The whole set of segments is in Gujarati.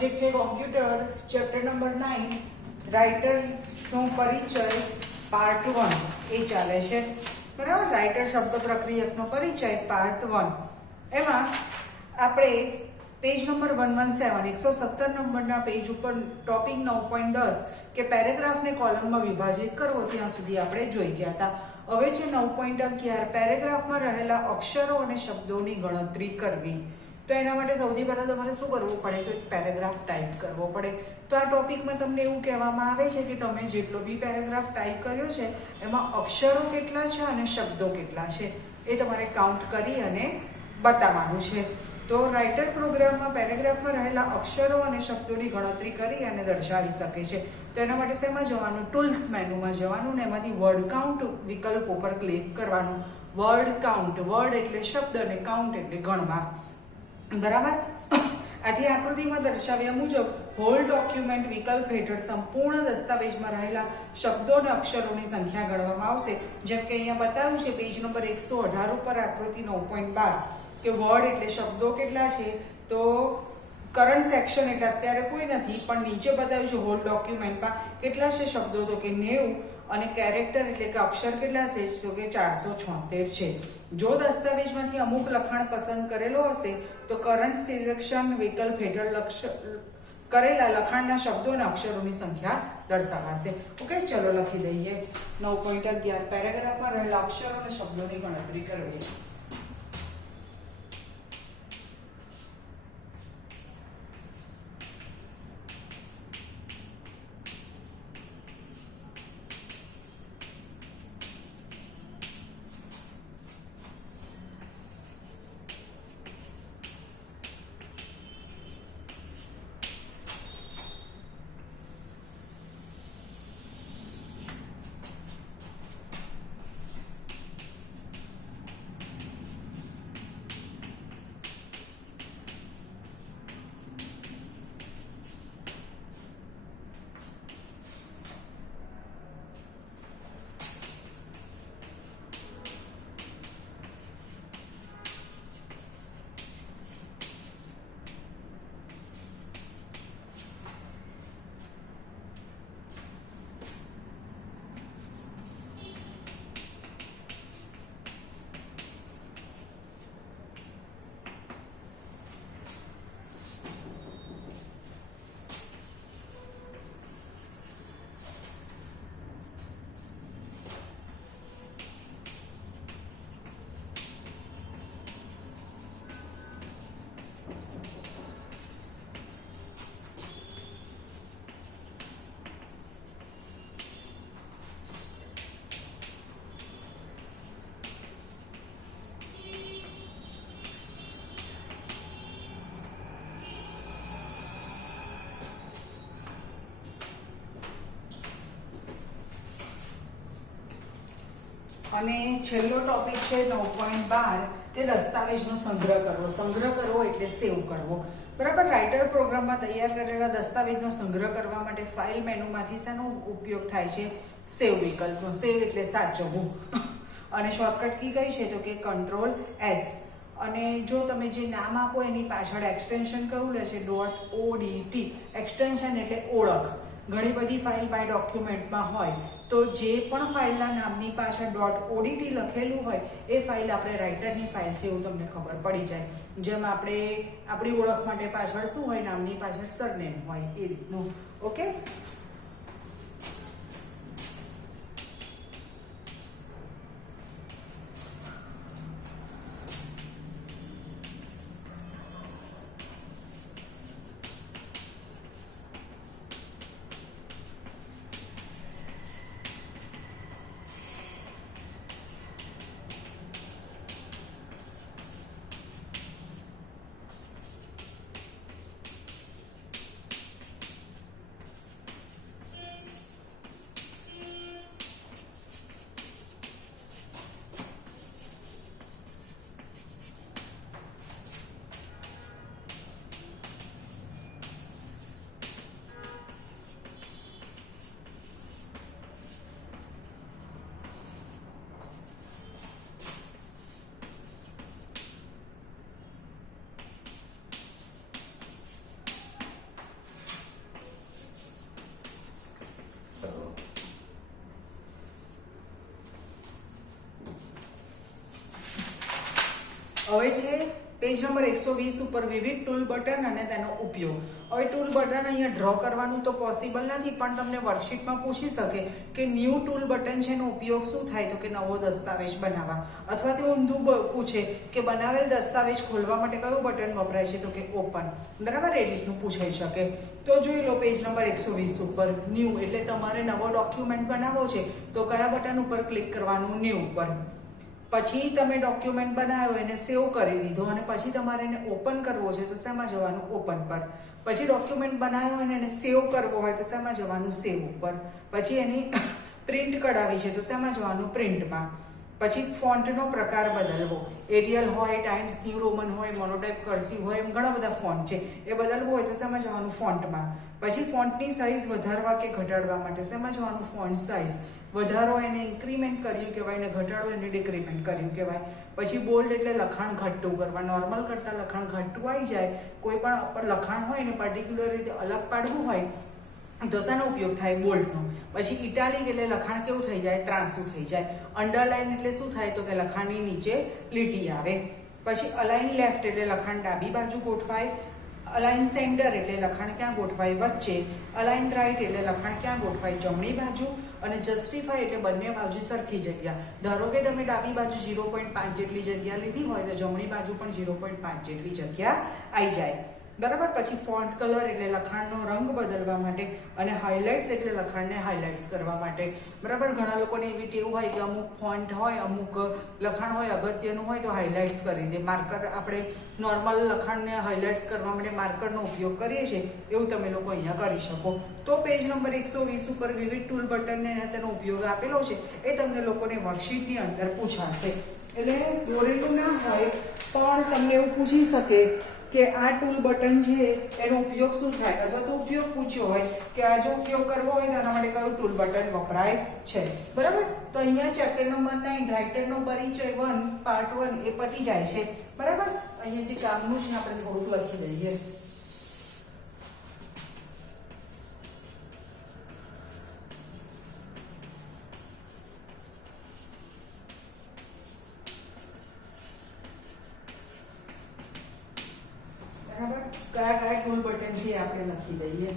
સબ્જેક્ટ છે કોમ્પ્યુટર, ચેપ્ટર નંબર 9 રાઇટરનો પરિચય પાર્ટ 1 એ ચાલે છે બરાબર. રાઇટર શબ્દ પ્રક્રિયકનો પરિચય પાર્ટ 1. એમાં આપણે પેજ નંબર 117 117 નંબરના પેજ ઉપર ટોપિક 9.10 કે પેરેગ્રાફને કોલમમાં વિભાજિત કરવો ત્યાં સુધી આપણે જોઈ ગયા હતા. હવે છે 9.11 પેરેગ્રાફમાં રહેલા અક્ષરો અને શબ્દોની ગણતરી કરવી. તો એના માટે સૌથી પહેલા તમારે શું કરવું પડે? તો એક પેરેગ્રાફ ટાઈપ કરવો પડે. તો આ ટોપિકમાં તમને એવું કહેવામાં આવે છે કે તમે જેટલો બી પેરેગ્રાફ ટાઈપ કર્યો છે એમાં અક્ષરો કેટલા છે અને શબ્દો કેટલા છે એ તમારે કાઉન્ટ કરી અને બતાવવાનું છે. તો રાઇટર પ્રોગ્રામમાં પેરેગ્રાફમાં રહેલા અક્ષરો અને શબ્દોની ગણતરી કરી અને દર્શાવી શકે છે. તો એના માટે શેમાં જવાનું? ટૂલ્સ મેનુમાં જવાનું ને એમાંથી વર્ડ કાઉન્ટ વિકલ્પ ઉપર ક્લિક કરવાનું. વર્ડ કાઉન્ટ, વર્ડ એટલે શબ્દ અને કાઉન્ટ એટલે ગણવા બરાબર. આથી આકૃતિમાં દર્શાવ્યા મુજબ હોલ ડોક્યુમેન્ટ વિકલ્પ હેઠળ સંપૂર્ણ દસ્તાવેજમાં રહેલા શબ્દો અને અક્ષરોની સંખ્યા ગણવામાં આવશે. જેમ કે અહીંયા બતાવ્યું છે પેજ નંબર 118 ઉપર આકૃતિ 9.12 કે વર્ડ એટલે શબ્દો કેટલા છે. તો કરંટ સેક્શન એટલે અત્યારે કોઈ નથી, પણ નીચે બતાવ્યું છે હોલ ડોક્યુમેન્ટમાં કેટલા છે શબ્દો તો કે 90 અને કેરેક્ટર એટલે કે અક્ષર કેટલા છે તો કે 476 છે. જો દસ્તાવેજમાંથી અમુક લખાણ પસંદ કરેલો હશે તો કરંટ સિલેક્શન વિકલ્પ હેઠળ કરેલા લખાણના શબ્દો અને અક્ષરોની સંખ્યા દર્શાવાશે. ઓકે, ચલો લખી દઈએ 9.11 પેરેગ્રાફમાં રહેલા અક્ષરો અને શબ્દોની ગણતરી કરવી. અને છેલ્લો ટોપિક છે 9.12 તે દસ્તાવેજનો સંગ્રહ કરવો. સંગ્રહ કરવો એટલે સેવ કરવો બરાબર. રાઇટર પ્રોગ્રામમાં તૈયાર કરેલા દસ્તાવેજનો સંગ્રહ કરવા માટે ફાઇલ મેનુમાંથી શેનો ઉપયોગ થાય છે? સેવ વિકલ્પનો. સેવ એટલે સાચવવું અને શોર્ટકટ કી કઈ છે તો કે Ctrl+S. અને જો તમે જે નામ આપો એની પાછળ એક્સટેન્શન કયું લેશે? .odt. એક્સટેન્શન એટલે ઓળખ. ઘણી બધી ફાઇલ માય ડોક્યુમેન્ટમાં હોય તો જે પણ ફાઇલના નામની પાછળ .odt લખેલું હોય એ ફાઇલ આપણે રાઇટરની ફાઇલ છે એવું તમને ખબર પડી જાય. જેમ આપણે આપણી ઓળખ માટે પાછળ શું હોય? નામની પાછળ સરનેમ હોય એ રીતનું. ઓકે, પેજ નંબર 120 ઉપર વિવિધ ટૂલ બટન અને તેનો ઉપયોગ. હવે ટૂલ બટન અહીંયા ડ્રો કરવાનું તો પોસિબલ નથી, પણ તમને વર્કશીટમાં પૂછી શકે કે ન્યૂ ટૂલ બટન છે એનો ઉપયોગ શું થાય, તો કે નવો દસ્તાવેજ બનાવવા. અથવા તે ઊંધું પૂછે કે બનાવેલ દસ્તાવેજ ખોલવા માટે કયું બટન વપરાય છે, તો કે ઓપન. બરાબર, એ રીતનું પૂછાઈ શકે. તો જોઈ લો પેજ નંબર 120 ઉપર ન્યૂ એટલે તમારે નવો ડોક્યુમેન્ટ બનાવવો છે તો કયા બટન ઉપર ક્લિક કરવાનું, ન્યૂ ઉપર. પછી તમે ડોક્યુમેન્ટ બનાવ્યો એને સેવ કરી દીધો અને પછી તમારે એને ઓપન કરવો છે તો શેમાં જવાનું, ઓપન પર. પછી ડોક્યુમેન્ટ બનાવ્યો અને એને સેવ કરવો હોય તો શેમાં જવાનું, સેવ ઉપર. પછી એની પ્રિન્ટ કઢાવી છે તો શેમાં જવાનું, પ્રિન્ટમાં. પછી ફોન્ટનો પ્રકાર બદલવો, એરિયલ હોય, ટાઈમ્સ ન્યૂ રોમન હોય, મોનોટાઇપ કર્સિવ હોય, એમ ઘણા બધા ફોન્ટ છે. એ બદલવું હોય તો શેમાં જવાનું, ફોન્ટમાં. પછી ફોન્ટની સાઇઝ વધારવા કે ઘટાડવા માટે શેમાં જવાનું, ફોન્ટ સાઇઝ. વધારો એને ઇન્ક્રીમેન્ટ કર્યું કહેવાય, ને ઘટાડો એને ડિક્રીમેન્ટ કર્યું કહેવાય. પછી બોલ્ડ એટલે લખાણ ઘટ્ટું કરવા, નોર્મલ કરતાં લખાણ ઘટ્ટું આવી જાય. કોઈ પણ લખાણ હોય ને પર્ટિક્યુલર રીતે અલગ પાડવું હોય તો શાનો ઉપયોગ થાય, બોલ્ડનો. પછી ઇટાલિક એટલે લખાણ કેવું થઈ જાય, ત્રાંસું થઈ જાય. અંડરલાઇન એટલે શું થાય, તો કે લખાણની નીચે લીટી આવે. પછી અલાઇન લેફ્ટ એટલે લખાણ ડાબી બાજુ ગોઠવાય. અલાઇન સેન્ટર એટલે લખાણ ક્યાં ગોઠવાય, વચ્ચે. અલાઇન રાઇટ એટલે લખાણ ક્યાં ગોઠવાય, જમણી બાજુ. અને જસ્ટિફાય એટલે બંને બાજુ સરખી જગ્યા. ધારો કે તમે ડાબી બાજુ 0.5 જેટલી જગ્યા લીધી હોય તો જમણી બાજુ પણ 0.5 જેટલી જગ્યા આવી જાય. બરાબર. પછી ફોન્ટ કલર એટલે લખાણનો રંગ બદલવા માટે, અને હાઇલાઇટ્સ એટલે લખાણને હાઇલાઇટ્સ કરવા માટે. બરાબર. ઘણા લોકોને એવી ટેવ હોય કે અમુક ફોન્ટ હોય, અમુક લખાણ હોય અગત્યનું હોય તો હાઇલાઇટ્સ કરી દે. માર્કર, આપણે નોર્મલ લખાણને હાઇલાઇટ્સ કરવા માટે માર્કરનો ઉપયોગ કરીએ છીએ, એવું તમે લોકો અહીંયા કરી શકો. તો પેજ નંબર 120 ઉપર વિવિધ ટૂલ બટનને તેનો ઉપયોગ આપેલો છે, એ તમને લોકોને વર્કશીટની અંદર પૂછાશે. એટલે દોરેલું ના હોય પણ તમને એવું પૂછી શકે કે આ ટૂલ બટન છે એનો ઉપયોગ શું થાય, અથવા તો ઉપયોગ પૂછ્યો હોય કે આ જો ઉપયોગ કરવો હોય તો એના માટે કયું ટૂલ બટન વપરાય છે. બરાબર. તો અહીંયા ચેપ્ટર નંબર 9 રાઇટરનો પરિચય 1 પાર્ટ 1 એ પતી જાય છે. બરાબર. અહીંયા જે કામનું છે આપણે થોડુંક લખી દઈએ. કયા કયા ટૂલ બટન છે આપણે લખી દઈએ.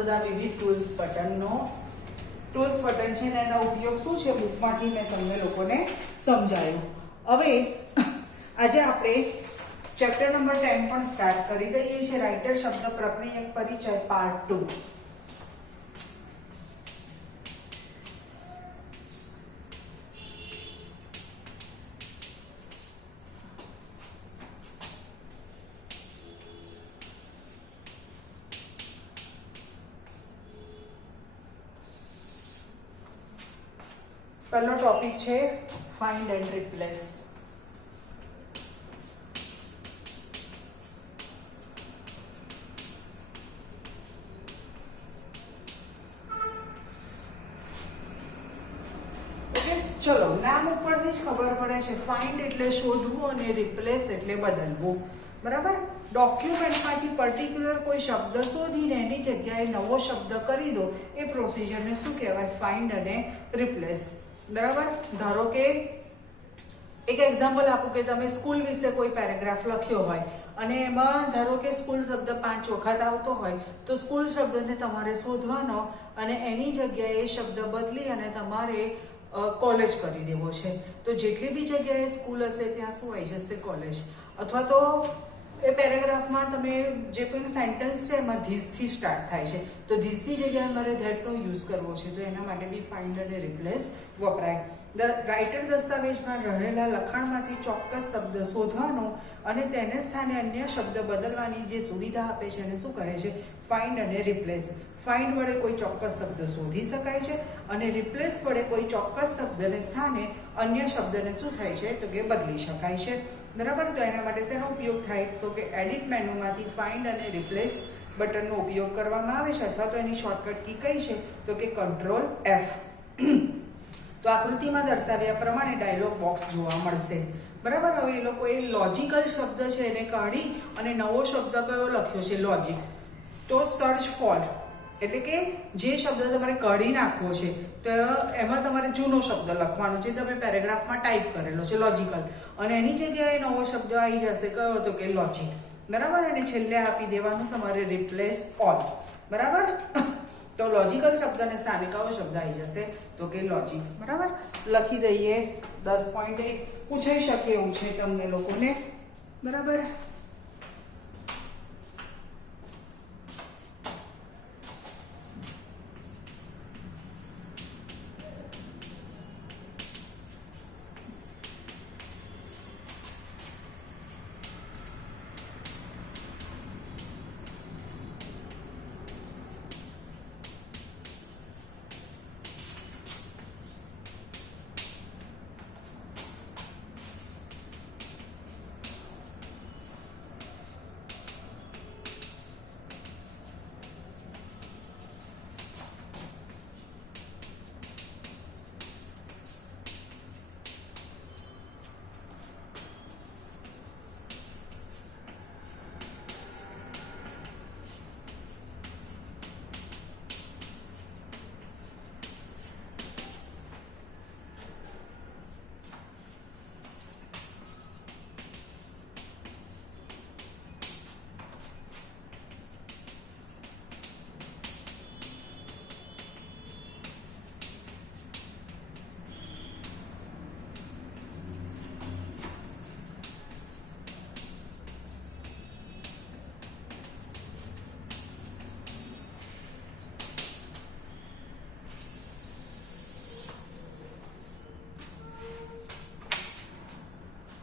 બધા વિવિધ ટૂલ્સ બટન છે ને એનો ઉપયોગ શું છે બુકમાંથી મેં તમને લોકોને સમજાયું. હવે આજે આપણે ચેપ્ટર નંબર 10 પણ સ્ટાર્ટ કરી દઈએ છીએ. રાઇટર શબ્દ પ્રક્રિયક પરિચય પાર્ટ 2. પહેલો ટોપિક છે ફાઇન્ડ એન્ડ રિપ્લેસ. ચલો નામ ઉપરથી જ ખબર પડે છે. ફાઇન્ડ એટલે શોધવું અને રિપ્લેસ એટલે બદલવું. બરાબર. ડોક્યુમેન્ટમાંથી પર્ટિક્યુલર કોઈ શબ્દ શોધીને એની જગ્યાએ નવો શબ્દ કરી દો, એ પ્રોસિજરને શું કહેવાય? ફાઇન્ડ અને રિપ્લેસ. બરાબર. ધારો કે એક એક્ઝામ્પલ આપું કે તમે સ્કૂલ વિશે કોઈ પેરેગ્રાફ લખ્યો હોય અને એમાં ધારો કે સ્કૂલ શબ્દ 5 વખત આવતો હોય, તો સ્કૂલ શબ્દને તમારે શોધવાનો અને એની જગ્યાએ શબ્દ બદલી અને તમારે કોલેજ કરી દેવો છે. તો જેટલી બી જગ્યાએ સ્કૂલ હશે ત્યાં શું આવી જશે? કોલેજ. અથવા તો એ પેરેગ્રાફમાં તમે જે પણ સેન્ટેન્સ છે એમાં ધીસથી સ્ટાર્ટ થાય છે, તો ધીસની જગ્યાએ મારે ધેટનો યુઝ કરવો છે, તો એના માટે બી ફાઇન્ડ અને રિપ્લેસ વપરાય. રાઇટર દસ્તાવેજમાં રહેલા લખાણમાંથી ચોક્કસ શબ્દ શોધવાનો અને તેને સ્થાને અન્ય શબ્દ બદલવાની જે સુવિધા આપે છે એને શું કહે છે? ફાઇન્ડ અને રિપ્લેસ. ફાઇન્ડ વડે કોઈ ચોક્કસ શબ્દ શોધી શકાય છે અને રિપ્લેસ વડે કોઈ ચોક્કસ શબ્દને સ્થાને અન્ય શબ્દને શું થાય છે? તો કે બદલી શકાય છે. બરાબર. તો એના માટે શેનો ઉપયોગ થાય? તો કે એડિટ મેનુમાંથી ફાઇન્ડ અને રિપ્લેસ બટનનો ઉપયોગ કરવામાં આવે છે, અથવા તો એની શોર્ટકટ કી કઈ છે? તો કે કંટ્રોલ F. તો આકૃતિમાં દર્શાવ્યા પ્રમાણે ડાયલોગ બોક્સ જોવા મળશે. બરાબર. હવે એ લોકોએ લોજિકલ શબ્દ છે એને કાઢી અને નવો શબ્દ કયો લખ્યો છે? લોજિક. તો સર્ચ ફોર એટલે કે જે શબ્દ તમારે કાઢી નાખવો છે તો એમાં તમારે જૂનો શબ્દ લખવાનો છે, તમે પેરેગ્રાફમાં ટાઈપ કરેલો છે લોજિકલ, અને એની જગ્યાએ નવો શબ્દ આવી જશે કયો? તો કે લોજિક. બરાબર. અને છેલ્લે આપી દેવાનું તમારે રિપ્લેસ ઓલ. બરાબર. તો લોજિકલ શબ્દને સ્થાને કયો શબ્દ આવી જશે? તો કે લોજિક. બરાબર. લખી દઈએ. 10.1 પૂછાઈ શકે એવું છે તમને લોકોને. બરાબર.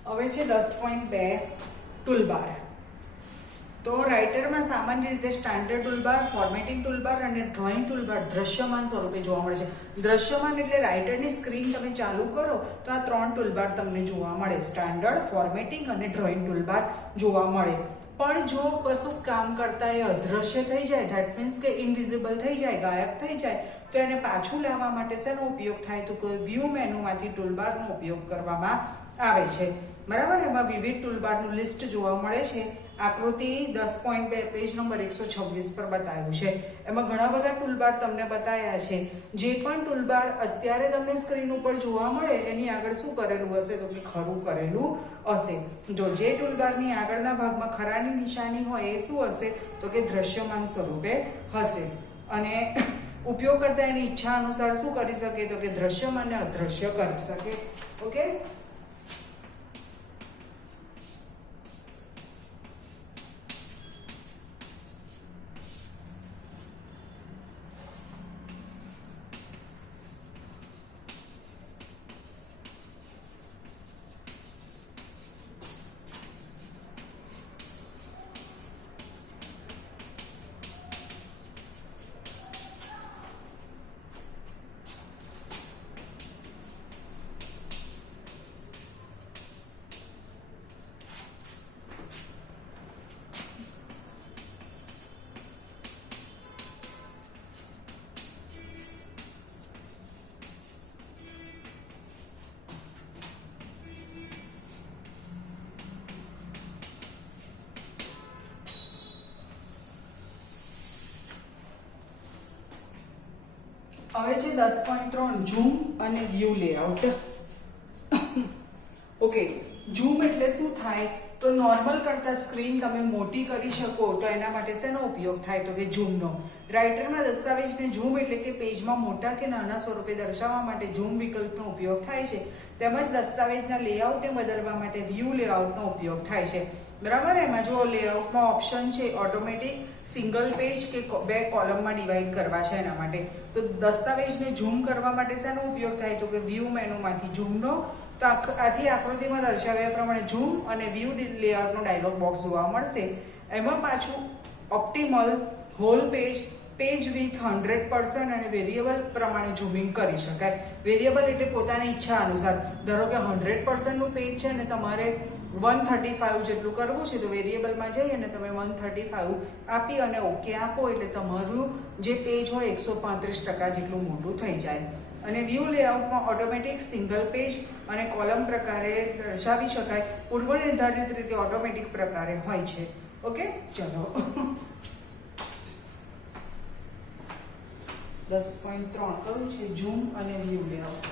હવે છે 10.2 ટૂલબાર. તો રાઇટરમાં સામાન્ય રીતે સ્ટાન્ડર્ડ ટૂલબાર, ફોર્મેટિંગ ટૂલબાર અને ડ્રોઈંગ ટૂલબાર દ્રશ્યમાન સ્વરૂપે જોવા મળે છે. દ્રશ્યમાન એટલે રાઇટરની સ્ક્રીન તમે ચાલુ કરો તો આ 3 ટૂલબાર તમને જોવા મળે: સ્ટાન્ડર્ડ, ફોર્મેટિંગ અને ડ્રોઈંગ ટૂલબાર જોવા મળે. પણ જો કશું કામ કરતા એ અદ્રશ્ય થઈ જાય, ધેટ મીન્સ કે ઇનવિઝિબલ થઈ જાય, ગાયબ થઈ જાય, તો એને પાછું લાવવા માટે શેનો ઉપયોગ થાય? તો કે વ્યૂ મેનુમાંથી ટૂલબારનો ઉપયોગ કરવામાં આવે છે. બરાબર. એમાં વિવિધ ટૂલબારનું લિસ્ટ જોવા મળે છે. આકૃતિ 10.2 પેજ નંબર 126 પર બતાવ્યું છે. એમાં ઘણા બધા ટૂલબાર તમને બતાવ્યા છે. જે પણ ટૂલબાર અત્યારે તમને સ્ક્રીન ઉપર જોવા મળે એની આગળ શું કરેલું હશે? તો કે ખરું કરેલું હશે. જો જે ટૂલબારની આગળના ભાગમાં ખરાની નિશાની હોય એ શું હશે? તો કે દ્રશ્યમાન સ્વરૂપે હશે. અને ઉપયોગ કરતા એની ઈચ્છા અનુસાર શું કરી શકે? તો કે દ્રશ્યમાન ને અદ્રશ્ય કરી શકે. ઓકે. હવે છે 10.3 ઝૂમ અને વ્યૂ લેઆઉટ. ઓકે, ઝૂમ એટલે શું થાય? તો નોર્મલ કરતા સ્ક્રીન તમે મોટી કરી શકો તો એના માટે શેનો ઉપયોગ થાય? તો કે ઝૂમનો. રાઇટરમાં દસ્તાવેજને ઝૂમ એટલે કે પેજમાં મોટા કે નાના સ્વરૂપે દર્શાવવા માટે ઝૂમ વિકલ્પનો ઉપયોગ થાય છે. તેમજ દસ્તાવેજના લેઆઉટને બદલવા માટે વ્યૂ લેઆઉટનો ઉપયોગ થાય છે. બરાબર. એમાં જો લેઆઉટમાં ઓપ્શન છે ઓટોમેટિક, સિંગલ પેજ કે 2 કોલમમાં ડિવાઈડ કરવા છે એના માટે. તો દસ્તાવેજને ઝૂમ કરવા માટે શેનો ઉપયોગ થાય? તો કે વ્યૂ મેનુમાંથી ઝૂમનો. તો આથી આકૃતિમાં દર્શાવ્યા પ્રમાણે ઝૂમ અને વ્યૂ લેઆઉટનો ડાયલોગ બોક્સ જોવા મળશે. એમાં પાછું optimal, whole page, page with 100% અને વેરિયેબલ પ્રમાણે ઝૂમિંગ કરી શકાય. વેરિયેબલ એટલે પોતાની ઈચ્છા અનુસાર. ધારો કે 100% નું પેજ છે અને તમારે 135 જેટલું કરવું છે તો વેરિયેબલમાં જઈ અને તમે 135 આપી અને ઓકે આપો એટલે તમારું જે પેજ હોય 135% જેટલું મોટું થઈ જાય. અને વ્યૂ લેઆઉટમાં ઓટોમેટિક, સિંગલ પેજ અને કોલમ પ્રકારે દર્શાવી શકાય. પૂર્વ નિર્ધારિત રીતે ઓટોમેટિક પ્રકારે હોય છે. ઓકે, ચલો 10.3 કરું છે ઝૂમ અને વ્યૂ લેઆઉટ.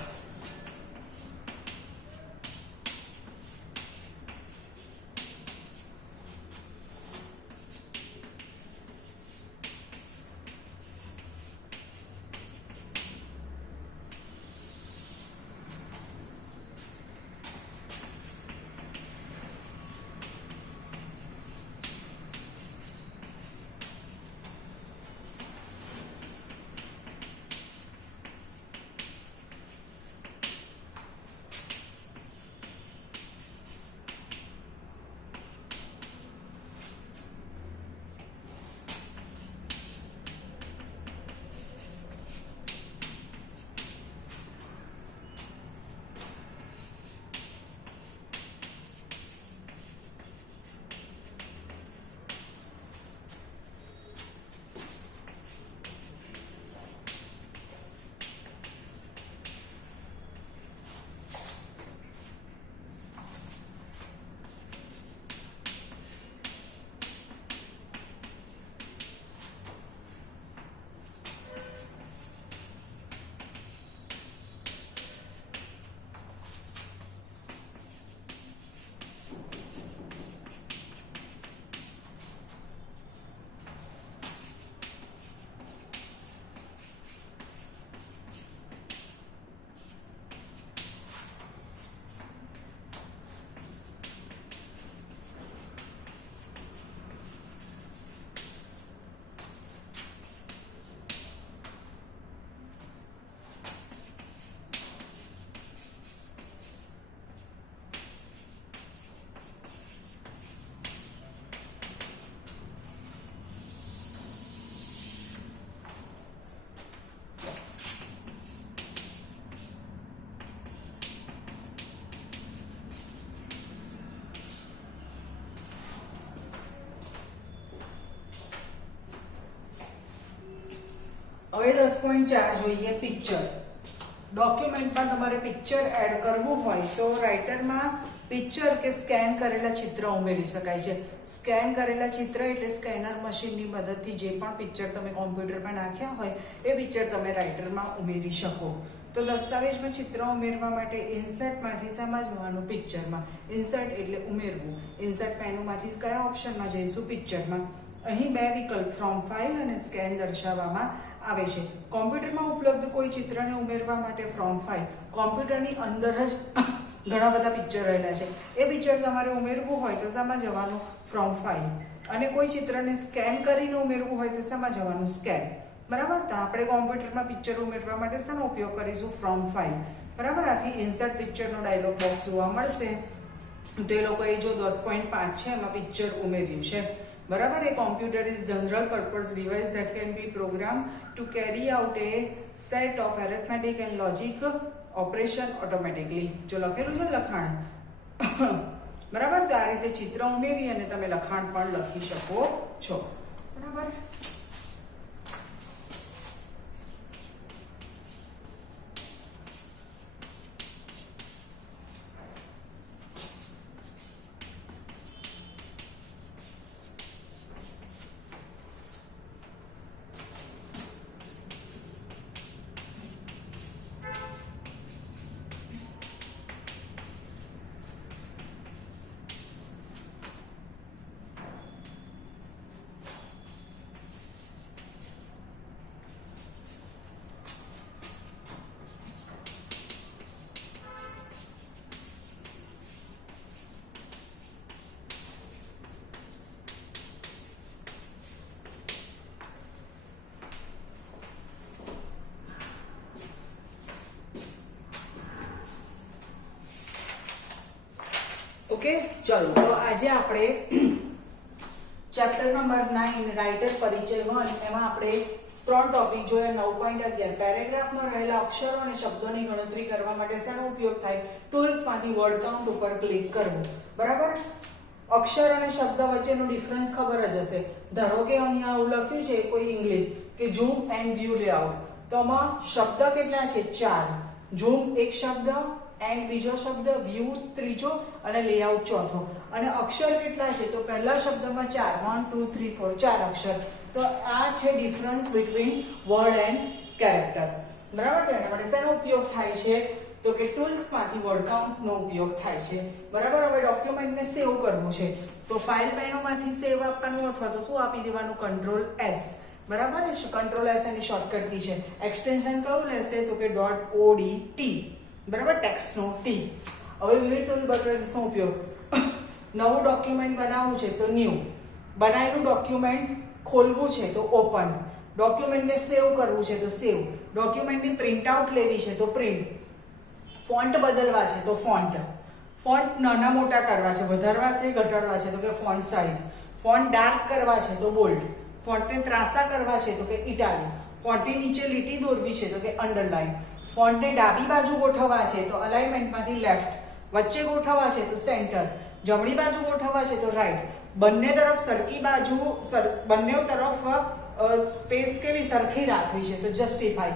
હવે 10.4 જોઈએ પિક્ચર. ડોક્યુમેન્ટમાં તમારે પિક્ચર એડ કરવું હોય તો રાઇટરમાં પિક્ચર કે સ્કેન કરેલા ચિત્ર ઉમેરી શકાય છે. સ્કેન કરેલા ચિત્ર એટલે સ્કેનર મશીનની મદદથી જે પણ પિક્ચર તમે કોમ્પ્યુટરમાં નાખ્યા હોય એ પિક્ચર તમે રાઇટરમાં ઉમેરી શકો. તો દસ્તાવેજમાં ચિત્ર ઉમેરવા માટે ઇન્સર્ટમાંથી શેમાં જવાનું? પિક્ચરમાં. ઇન્સર્ટ એટલે ઉમેરવું. ઇન્સર્ટ મેનુમાંથી કયા ઓપ્શનમાં જઈશું? પિક્ચરમાં. અહીં 2 વિકલ્પ ફ્રોમ ફાઇલ અને સ્કેન દર્શાવવામાં આવે છે. કોમ્પ્યુટરમાં ઉપલબ્ધ કોઈ ચિત્રને ઉમેરવા માટે ફ્રોમ ફાઇલ. કોમ્પ્યુટરની અંદર જ ઘણા બધા પિક્ચર રહેલા છે. એ પિક્ચર તમારે ઉમેરવું હોય તો શેમાં જવાનું? From file. અને કોઈ ચિત્રને સ્કેન કરીને ઉમેરવું હોય તો શેમાં જવાનું? સ્કેન. બરાબર. તો આપણે કોમ્પ્યુટરમાં પિક્ચર ઉમેરવા માટે શેનો ઉપયોગ કરીશું? From file. બરાબર. આથી ઇન્સર્ટ પિક્ચરનો ડાયલોગ બોક્સ જોવા મળશે. તો એ લોકોએ જો 10.5 છે એમાં પિક્ચર ઉમેર્યું છે. બરાબર. A computer is general purpose device that can be program to carry out a set of arithmetic and logic operation automatically. જો લખેલું છે લખાણ. બરાબર. તો આ રીતે ચિત્ર ઉમેરી અને તમે લખાણ પણ લખી શકો છો. બરાબર. ઓકે, ચલો તો આજે આપણે ચેપ્ટર નંબર 9 રાઇટર પરિચય 1 એમાં આપણે 3 ટોપિક જોયા. 9.11 પેરેગ્રાફમાં રહેલા અક્ષરો અને શબ્દોની ગણતરી કરવા માટે શેનો ઉપયોગ થાય? ટૂલ્સમાંથી વર્ડ કાઉન્ટ ઉપર ક્લિક કરવું. બરાબર, અક્ષર અને શબ્દ વચ્ચેનો ડિફરન્સ ખબર જ હશે. ધારો કે અહીંયા આવું લખ્યું છે કોઈ ઇંગ્લિશ કે ઝૂમ એન્ડ વ્યૂ લેઆઉટ, તો આમાં શબ્દ કેટલા છે? 4. ઝૂમ એક શબ્દ, એન્ડ બીજો શબ્દ, વ્યૂ ત્રીજો અને લેઆઉટ ચોથો. અને અક્ષર કેટલા છે? તો પહેલા શબ્દમાં 4, 1 2 3 4 4 અક્ષર. તો આ છે difference between word and character. બરાબર, તો એના માટે શેનો ઉપયોગ થાય છે? તો કે ટૂલ્સમાંથી વર્ડ કાઉન્ટનો ઉપયોગ થાય છે. બરાબર, હવે ડોક્યુમેન્ટને સેવ કરવું છે તો ફાઇલ મેનૂમાંથી સેવ આપવાનું અથવા તો શું આપી દેવાનું? Control S. બરાબર, કંટ્રોલ S એની શોર્ટકટ કી છે. એક્સટેન્શન કયું લેશે? તો કે .odt. બરાબર, ટેક્સ્ટનો T. હવે વિવિધ ટૂલ બટન્સનો ઉપયોગ. નવું ડોક્યુમેન્ટ બનાવવું છે તો ન્યૂ, બનાવેલું ડોક્યુમેન્ટ ખોલવું છે તો ઓપન, ડોક્યુમેન્ટને સેવ કરવું છે તો સેવ, ડોક્યુમેન્ટની પ્રિન્ટ આઉટ લેવી છે તો પ્રિન્ટ, ફોન્ટ બદલવા છે તો ફોન્ટ, ફોન્ટ નાના મોટા કરવા છે, વધારવા છે ઘટાડવા છે તો કે ફોન્ટ સાઇઝ, ફોન્ટ ડાર્ક કરવા છે તો બોલ્ડ, ફોન્ટને ત્રાંસા કરવા છે તો કે ઇટાલિક, ફોન્ટની નીચે લીટી દોરવી છે તો કે અંડરલાઇન, ફોન્ટને ડાબી બાજુ ગોઠવવા છે તો અલાઇનમેન્ટમાંથી લેફ્ટ, વચ્ચે ગોઠવવા છે તો સેન્ટર, જમણી બાજુ ગોઠવવા છે તો રાઈટ, બંને તરફ સરખી બાજુ બંને તરફ સ્પેસ કેવી સરખી રાખવી છે તો જસ્ટિફાઈ,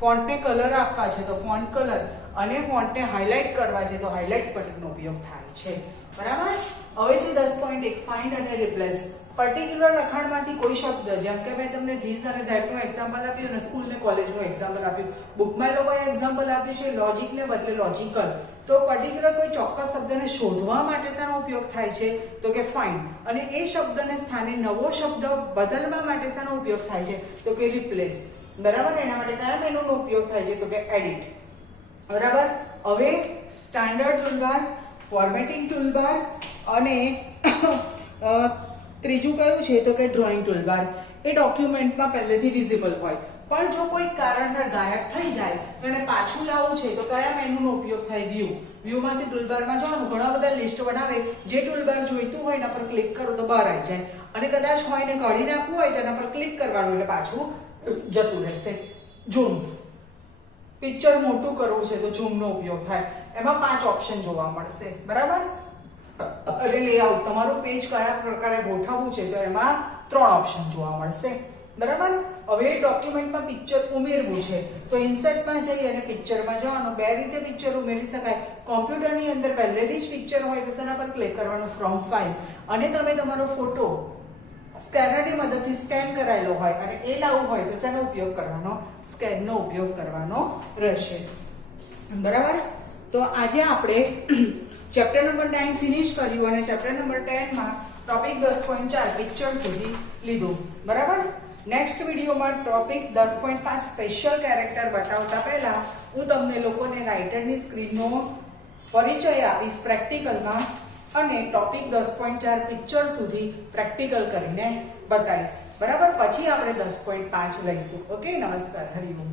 ફોન્ટને કલર આપવા છે તો ફોન્ટ કલર, અને ફોન્ટને હાઇલાઇટ કરવા છે તો હાઇલાઇટ્સ બટનનો ઉપયોગ થાય છે. બરાબર, હવે છે 10.1 ફાઇન્ડ અને રિપ્લેસ. પર્ટિક્યુલર લખાણમાંથી કોઈ શબ્દ, જેમ કે મેં તમને ધીસ અને ધેટનું એક્ઝામ્પલ આપ્યું અને સ્કૂલ ને કોલેજનું એક્ઝામ્પલ આપ્યું, બુકમાં લોકોએ એક્ઝામ્પલ આપ્યું છે લોજિકને બદલે લોજિકલ. તો પર્ટિક્યુલર કોઈ ચોક્કસ શબ્દને શોધવા માટે શેનો ઉપયોગ થાય છે? તો કે ફાઇન્ડ. અને એ શબ્દને સ્થાને નવો શબ્દ બદલવા માટે શેનો ઉપયોગ થાય છે? તો કે રિપ્લેસ. બરાબર, એના માટે કયા મેનૂનો ઉપયોગ થાય છે? તો કે એડિટ. બરાબર, હવે સ્ટાન્ડર્ડ ટૂલબાર, ફોર્મેટિંગ ટૂલબાર અને ત્રીજું કયું છે? તો કે ડ્રોઈંગ ટૂલબાર. એ ડોક્યુમેન્ટમાં પહેલેથી વિઝિબલ હોય, પણ જો કોઈ કારણસર ગાયબ થઈ જાય તો એને પાછું લાવવું છે તો કયા મેનૂનો ઉપયોગ થાય? વ્યૂ. વ્યૂમાંથી ટૂલબારમાં જવાનું, ઘણા બધા લિસ્ટ બનાવે, જે ટૂલબાર જોઈતું હોય એના પર ક્લિક કરો તો બહાર આવી જાય, અને કદાચ હોય ને કાઢી નાખવું હોય તો એના પર ક્લિક કરવાનું એટલે પાછું જતું રહેશે. ઝૂમ, પિક્ચર મોટું કરવું છે તો ઝૂમનો ઉપયોગ થાય. એમાં 5 ઓપ્શન જોવા મળશે. બરાબર, અને લેઆઉટ, તમારું પેજ કયા પ્રકારે ગોઠવવું છે તો એમાં 3 ઓપ્શન જોવા મળશે. બરાબર, હવે ડોક્યુમેન્ટમાં પિક્ચર ઉમેરવું છે તો ઇન્સર્ટમાં જઈ અને પિક્ચરમાં જવાનું. 2 રીતે પિક્ચર ઉમેરી શકાય. કોમ્પ્યુટરની અંદર પહેલેથી જ પિક્ચર હોય તો શેના પર ક્લિક કરવાનું? From file. અને તમે તમારો ફોટો સ્કેનરની મદદથી સ્કેન કરાયેલો હોય અને એ લાવવું હોય તો શેનો ઉપયોગ કરવાનો? સ્કેનનો ઉપયોગ કરવાનો રહેશે. બરાબર, તો આજે આપણે ચેપ્ટર નંબર 9 ફિનિશ કર્યું અને ચેપ્ટર નંબર 10 માં ટોપિક 10.4 પિક્ચર સુધી લીધું. બરાબર, નેક્સ્ટ વિડીયોમાં ટોપિક 10.5 સ્પેશિયલ કેરેક્ટર બતાવતા પહેલા હું તમને લોકોને રાઇટરની સ્ક્રીનનો પરિચય આપીશ પ્રેક્ટિકલમાં, અને ટોપિક 10.4 પિક્ચર સુધી પ્રેક્ટિકલ કરીને બતાવીશ. બરાબર, પછી આપણે 10.5 લઈશું. ઓકે, નમસ્કાર, હરિઓમ.